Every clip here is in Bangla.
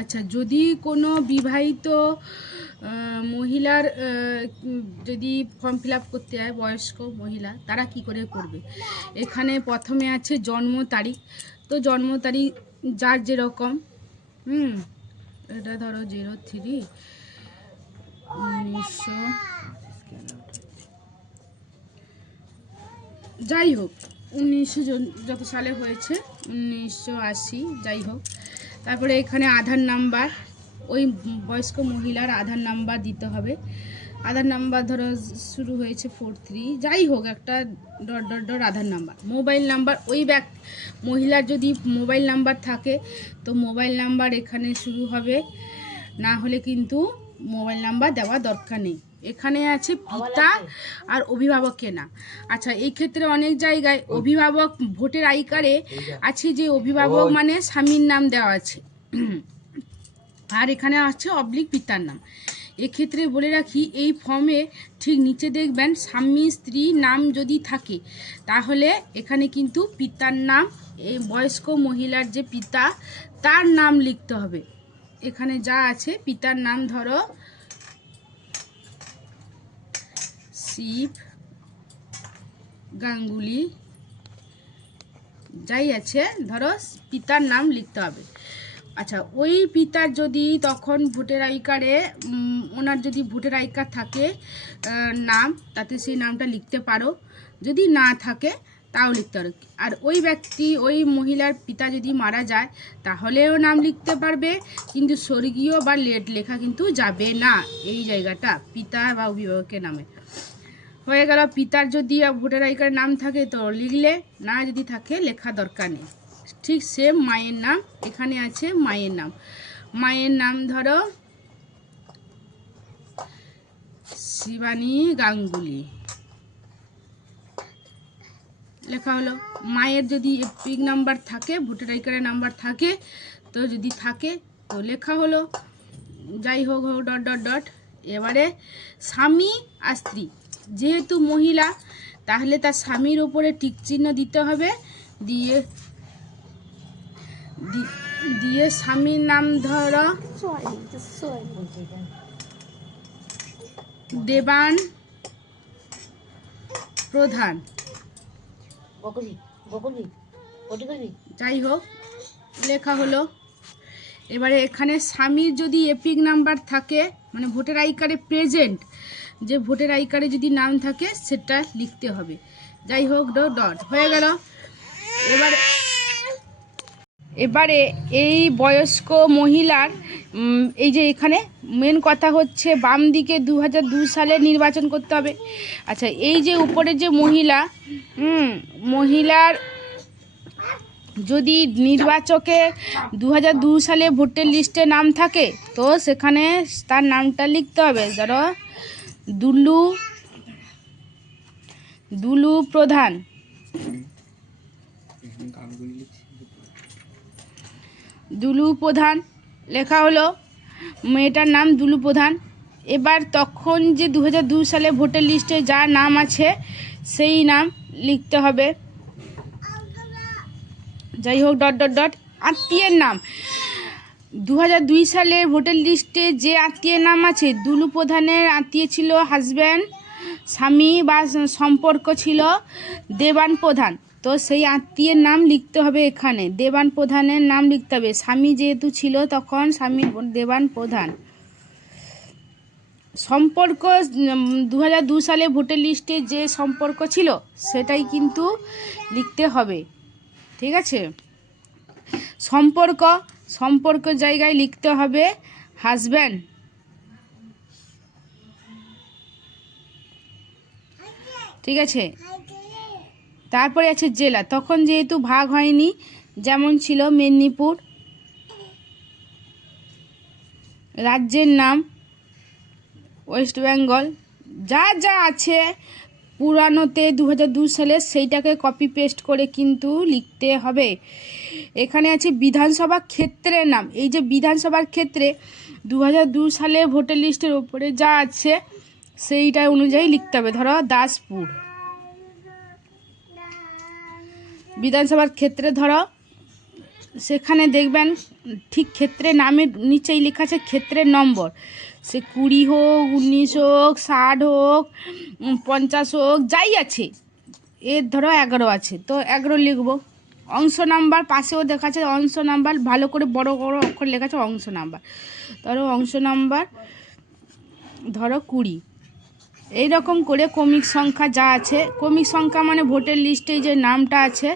আচ্ছা, যদি কোনো বিবাহিত মহিলার যদি ফর্ম ফিল আপ করতে হয়, বয়স্ক মহিলা, তারা কি করে করবে? এখানে প্রথমে আছে জন্ম তারিখ। তো জন্ম তারিখ যার যেরকম, এটা ধরো 03/1900, যাই হোক 1900 যত সালে হয়েছে, 1980, যাই হোক। তারপরে এখানে আধার নাম্বার, ওই বয়স্ক মহিলার আধার নাম্বার দিতে হবে। আধার নাম্বার ধরো শুরু হয়েছে 43, যাই হোক একটা ডট আধার নাম্বার। মোবাইল নাম্বার, ওই মহিলার যদি মোবাইল নাম্বার থাকে তো মোবাইল নাম্বার এখানে শুরু হবে, না হলে কিন্তু মোবাইল নাম্বার দেওয়া দরকার নেই। এখানে আছে পিতা আর অভিভাবকের নাম। আচ্ছা, এই ক্ষেত্রে অনেক জায়গায় অভিভাবক ভোটের আই কার্ডে আছে যে অভিভাবক মানে স্বামীর নাম দেওয়া আছে, আর এখানে আছে অবলিক পিতার নাম। এক্ষেত্রে বলে রাখি, এই ফর্মে ঠিক নিচে দেখবেন স্বামী স্ত্রী নাম যদি থাকে তাহলে এখানে কিন্তু পিতার নাম, এই বয়স্ক মহিলার যে পিতা তার নাম লিখতে হবে। এখানে যা আছে পিতার নাম ধরো শিব গাঙ্গুলি, যাই আছে ধরো পিতার নাম লিখতে হবে। আচ্ছা, ওই পিতার যদি তখন ভোটার আই কার্ডে ওনার যদি ভোটার আই কার্ড থাকে নাম, তাতে সেই নামটা লিখতে পারো, যদি না থাকে তাও লিখতে পারো। আর ওই ব্যক্তি, ওই মহিলার পিতা যদি মারা যায় তাহলেও নাম লিখতে পারবে, কিন্তু স্বর্গীয় বা লেট লেখা কিন্তু যাবে না। এই জায়গাটা পিতা বা অভিভাবকের নামে হয়ে গেল। পিতার যদি ভোটার আই কার্ডের নাম থাকে তো লিখলে, না যদি থাকে লেখা দরকার নেই। ঠিক সেম মায়ের নাম, এখানে আছে মায়ের নাম। মায়ের নাম ধরো শিবানী গাঙ্গুলি লেখা হলো। মায়ের যদি এপিক নাম্বার থাকে, ভোটার আই কার্ডের নাম্বার থাকে, তো যদি থাকে তো লেখা হলো, যাই হোক ডট ডট ডট। এবারে স্বামী আর স্ত্রী, যেহেতু মহিলা তাহলে তার স্বামীর ওপরে টিক চিহ্ন দিতে হবে, দিয়ে স্বামীর নাম ধরো দেবান প্রধান, যাই হোক লেখা হলো। এবারে এখানে স্বামীর যদি এপিক নাম্বার থাকে, মানে ভোটার আই কার্ডে প্রেজেন্ট যে ভোটার আই কার্ডে যদি নাম থাকে সেটা লিখতে হবে, যাই হোক ডট হয়ে গেল। এবারে এই বয়স্ক মহিলার এই যে এখানে মেন কথা হচ্ছে বাম দিকে 2002 সালে নির্বাচন করতে হবে। আচ্ছা, এই যে উপরে যে মহিলার যদি নির্বাচকে 2002 সালে ভোটের লিস্টে নাম থাকে তো সেখানে তার নামটা লিখতে হবে। ধরো দুলু প্রধান, দুলু প্রধান লেখা হলো, মেয়েটার নাম দুলু প্রধান। এবার তখন যে 2002 সালে ভোটার লিস্টে যার নাম আছে সেই নাম লিখতে হবে, যাই হোক ডট ডট ডট। আত্মীয়ের নাম, 2002 সালের ভোটার লিস্টে যে আত্মীয়ের নাম আছে, দুলু প্রধানের আত্মীয় ছিল হাজব্যান্ড, স্বামী বা সম্পর্ক ছিল দেবান প্রধান, তো সেই আত্মীয়ের নাম লিখতে হবে। এখানে দেবান প্রধানের নাম লিখতে হবে, স্বামী যেহেতু ছিল তখন স্বামী দেবান প্রধান। সম্পর্ক 2002 সালে ভোটার লিস্টে যে সম্পর্ক ছিল সেটাই কিন্তু লিখতে হবে, ঠিক আছে। সম্পর্ক জায়গায় লিখতে হবে হাজব্যান্ড, ঠিক আছে। তারপরে আছে জেলা, তখন যেহেতু ভাগ হয়নি, যেমন ছিল মেদিনীপুর। রাজ্যের নাম ওয়েস্ট বেঙ্গল, যা যা আছে পুরানোতে 2002 সালে সেইটাকে কপি পেস্ট করে কিন্তু লিখতে হবে। এখানে আছে বিধানসভা ক্ষেত্রের নাম, এই যে বিধানসভার ক্ষেত্রে 2002 সালে ভোটার লিস্টের ওপরে যা আছে সেইটা অনুযায়ী লিখতে হবে। ধরো দাসপুর বিধানসভার ক্ষেত্রে, ধরো সেখানে দেখবেন ঠিক ক্ষেত্রে নামের নিচেই লেখা আছে ক্ষেত্রের নম্বর, সে 20 হোক, 19 হোক, 60 হোক, 50 হোক, যাই আছে। এর ধরো 11 আছে, তো 11 লিখবো। অংশ নাম্বার পাশেও দেখা আছে অংশ নাম্বার, ভালো করে বড় বড় অক্ষর লেখা আছে অংশ নাম্বার। ধরো অংশ নাম্বার ধরো 20। এইরকম করে ক্রমিক সংখ্যা যা আছে, ক্রমিক সংখ্যা মানে ভোটের লিস্টে যে নামটা আছে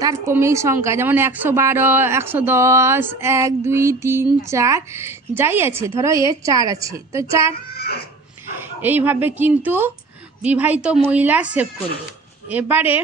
তার ক্রমিক সংখ্যা, যেমন 112, 110, 1, 2, 3, 4 যাই আছে, ধরো এর 4 আছে, তো 4। এইভাবে কিন্তু বিবাহিত মহিলা সেভ করবে। এবারে